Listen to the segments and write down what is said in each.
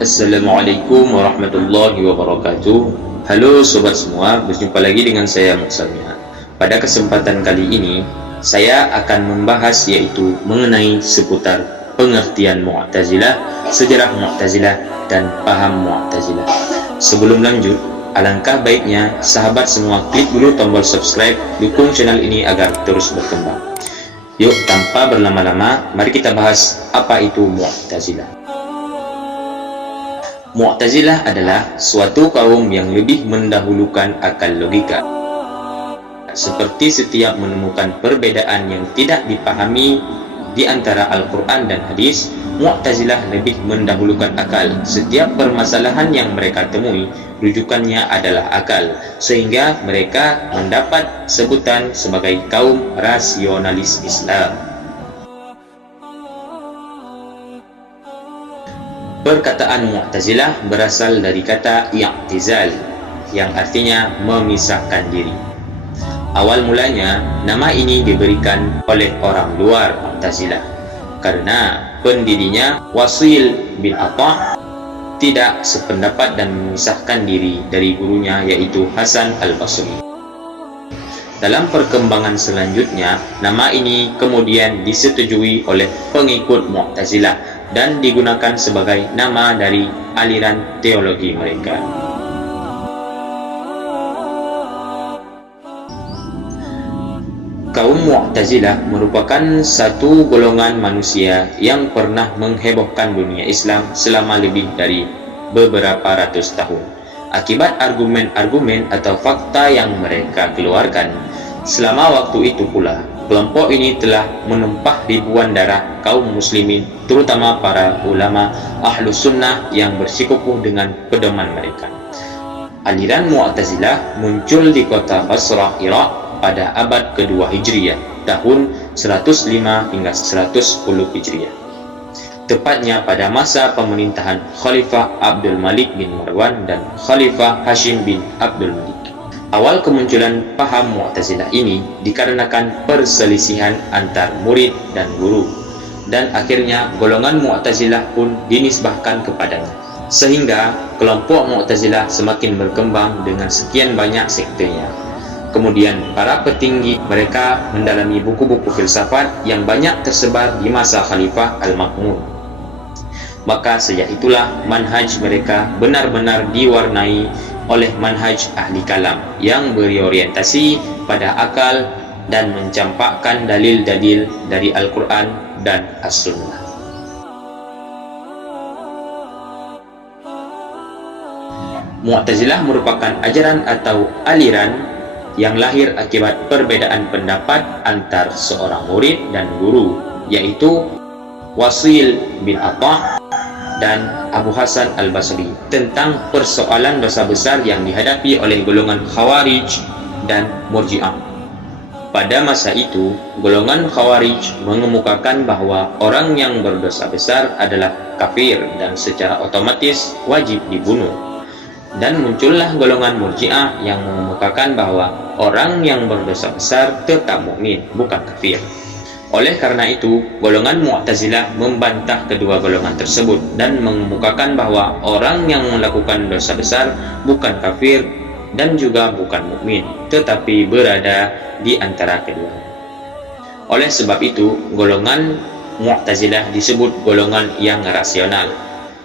Assalamualaikum warahmatullahi wabarakatuh. Halo sobat semua, berjumpa lagi dengan saya Muksamiha. Pada kesempatan kali ini saya akan membahas yaitu mengenai seputar pengertian Mu'tazilah, sejarah Mu'tazilah dan paham Mu'tazilah. Sebelum lanjut, alangkah baiknya sahabat semua klik dulu tombol subscribe, dukung channel ini agar terus berkembang. Yuk, tanpa berlama-lama, mari kita bahas apa itu Mu'tazilah. Mu'tazilah adalah suatu kaum yang lebih mendahulukan akal logika. Seperti setiap menemukan perbedaan yang tidak dipahami di antara Al-Quran dan hadis, Mu'tazilah lebih mendahulukan akal. Setiap permasalahan yang mereka temui, rujukannya adalah akal, sehingga mereka mendapat sebutan sebagai kaum rasionalis Islam. Perkataan Mu'tazilah berasal dari kata i'tizal yang artinya memisahkan diri. Awal mulanya nama ini diberikan oleh orang luar Mu'tazilah karena pendirinya Wasil bin Atha tidak sependapat dan memisahkan diri dari gurunya yaitu Hasan al-Basri. Dalam perkembangan selanjutnya, nama ini kemudian disetujui oleh pengikut Mu'tazilah dan digunakan sebagai nama dari aliran teologi mereka. Kaum Mu'tazilah merupakan satu golongan manusia yang pernah menghebohkan dunia Islam selama lebih dari beberapa ratus tahun akibat argumen-argumen atau fakta yang mereka keluarkan. Selama waktu itu pula, kelompok ini telah menumpah ribuan darah kaum muslimin, terutama para ulama Ahlus Sunnah yang bersikukuh dengan pedoman mereka. Aliran Mu'tazilah muncul di kota Basrah, Irak pada abad kedua Hijriah, tahun 105 hingga 110 Hijriah. Tepatnya pada masa pemerintahan Khalifah Abdul Malik bin Marwan dan Khalifah Hashim bin Abdul Malik. Awal kemunculan paham Mu'tazilah ini dikarenakan perselisihan antar murid dan guru, dan akhirnya golongan Mu'tazilah pun dinisbahkan kepadanya, sehingga kelompok Mu'tazilah semakin berkembang dengan sekian banyak sektenya. Kemudian para petinggi mereka mendalami buku-buku filsafat yang banyak tersebar di masa Khalifah Al-Ma'mun. Maka sejak itulah manhaj mereka benar-benar diwarnai oleh manhaj ahli kalam yang berorientasi pada akal dan mencampakkan dalil-dalil dari Al-Quran dan As-Sunnah. Mu'tazilah merupakan ajaran atau aliran yang lahir akibat perbedaan pendapat antar seorang murid dan guru, yaitu Wasil bin Atha dan Abu Hasan al-Basri tentang persoalan dosa besar yang dihadapi oleh golongan Khawarij dan Murji'ah. Pada masa itu, golongan Khawarij mengemukakan bahwa orang yang berdosa besar adalah kafir dan secara otomatis wajib dibunuh. Dan muncullah golongan Murji'ah yang mengemukakan bahwa orang yang berdosa besar tetap mukmin, bukan kafir. Oleh karena itu, golongan Mu'tazilah membantah kedua golongan tersebut dan mengemukakan bahwa orang yang melakukan dosa besar bukan kafir dan juga bukan mukmin, tetapi berada di antara keduanya. Oleh sebab itu, golongan Mu'tazilah disebut golongan yang rasional,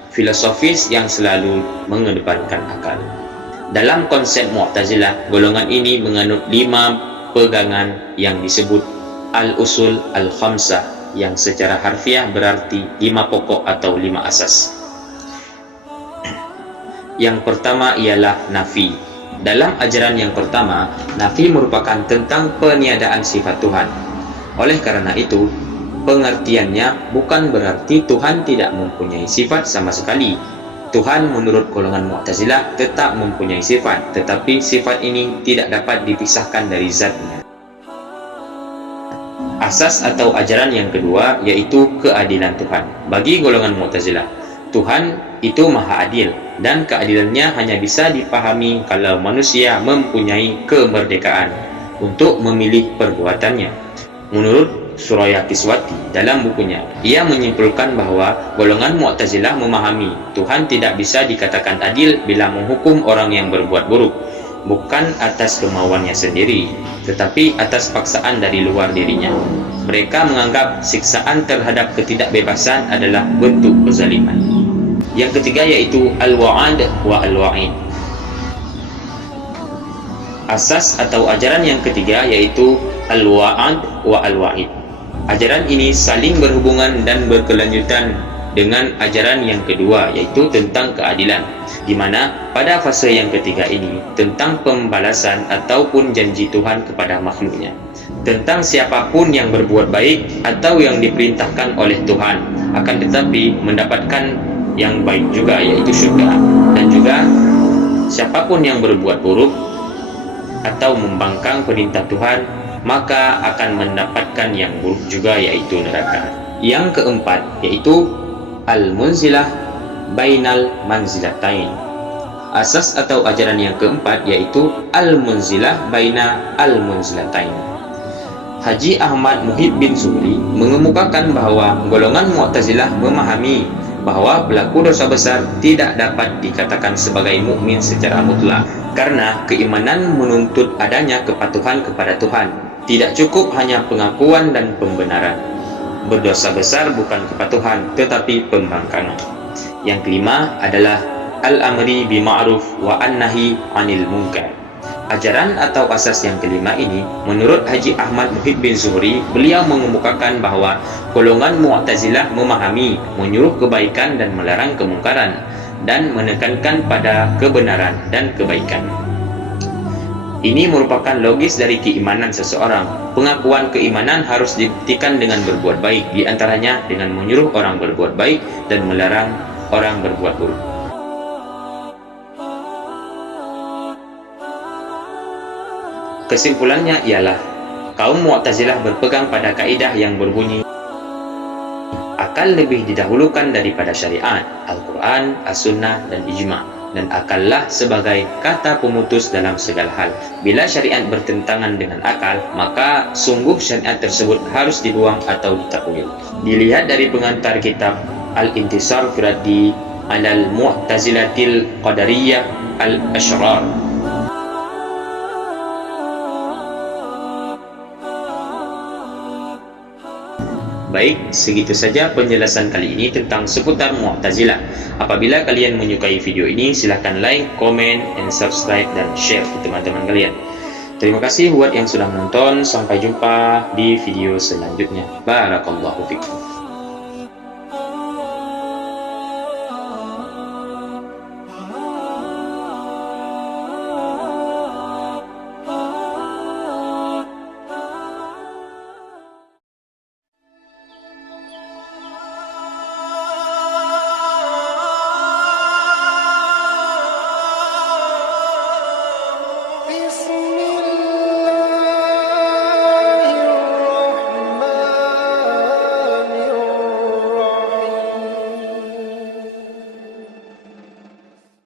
filosofis yang selalu mengedepankan akal. Dalam konsep Mu'tazilah, golongan ini menganut 5 pegangan yang disebut Al-Usul Al-Khamsah, yang secara harfiah berarti 5 pokok atau 5 asas. Yang pertama ialah nafi. Dalam ajaran yang pertama, nafi merupakan tentang peniadaan sifat Tuhan. Oleh karena itu, pengertiannya bukan berarti Tuhan tidak mempunyai sifat sama sekali. Tuhan menurut golongan Mu'tazilah tetap mempunyai sifat, tetapi sifat ini tidak dapat dipisahkan dari zatnya. Asas atau ajaran yang kedua yaitu keadilan Tuhan. Bagi golongan Mu'tazilah, Tuhan itu maha adil dan keadilannya hanya bisa dipahami kalau manusia mempunyai kemerdekaan untuk memilih perbuatannya. Menurut Suraya Kiswati dalam bukunya, ia menyimpulkan bahwa golongan Mu'tazilah memahami Tuhan tidak bisa dikatakan adil bila menghukum orang yang berbuat buruk, bukan atas kemauannya sendiri, tetapi atas paksaan dari luar dirinya. Mereka menganggap siksaan terhadap ketidakbebasan adalah bentuk kezaliman. Yang ketiga yaitu al-wa'ad wa al-wa'id. Asas atau ajaran yang ketiga yaitu al-wa'ad wa al-wa'id. Ajaran ini saling berhubungan dan berkelanjutan dengan ajaran yang kedua yaitu tentang keadilan, di mana pada fase yang ketiga ini tentang pembalasan ataupun janji Tuhan kepada makhluknya, tentang siapapun yang berbuat baik atau yang diperintahkan oleh Tuhan akan tetapi mendapatkan yang baik juga yaitu syurga, dan juga siapapun yang berbuat buruk atau membangkang perintah Tuhan maka akan mendapatkan yang buruk juga yaitu neraka. Yang keempat yaitu al-munzilah bainal manzilatain. Asas atau ajaran yang keempat yaitu al-munzilah baina al-munzilatain. Haji Ahmad Muhib bin Zuhri mengemukakan bahwa golongan Mu'tazilah memahami bahwa pelaku dosa besar tidak dapat dikatakan sebagai mukmin secara mutlak karena keimanan menuntut adanya kepatuhan kepada Tuhan. Tidak cukup hanya pengakuan dan pembenaran. Berdosa besar bukan kepatuhan tetapi pembangkangan. Yang kelima adalah al-amri bima'ruf wa an-nahi 'anil munkar. Ajaran atau asas yang kelima ini menurut Haji Ahmad Muhib bin Zuhri, beliau mengemukakan bahwa golongan Mu'tazilah memahami, menyuruh kebaikan dan melarang kemungkaran, dan menekankan pada kebenaran dan kebaikan. Ini merupakan logis dari keimanan seseorang. Pengakuan keimanan harus dibuktikan dengan berbuat baik, di antaranya dengan menyuruh orang berbuat baik dan melarang orang berbuat buruk. Kesimpulannya ialah kaum Mu'tazilah berpegang pada kaidah yang berbunyi akal lebih didahulukan daripada syariat, Al-Quran, As-Sunnah, dan Ijma'. Dan akallah sebagai kata pemutus dalam segala hal. Bila syariat bertentangan dengan akal, maka sungguh syariat tersebut harus dibuang atau ditakwil. Dilihat dari pengantar kitab Al-Intisar fi Raddi 'alal Mu'tazilatil Qadariyah Al-Ashrar. Baik, segitu saja penjelasan kali ini tentang seputar Mu'tazilah. Apabila kalian menyukai video ini, silahkan like, comment, and subscribe, dan share ke teman-teman kalian. Terima kasih buat yang sudah menonton. Sampai jumpa di video selanjutnya. Barakallahu fikum.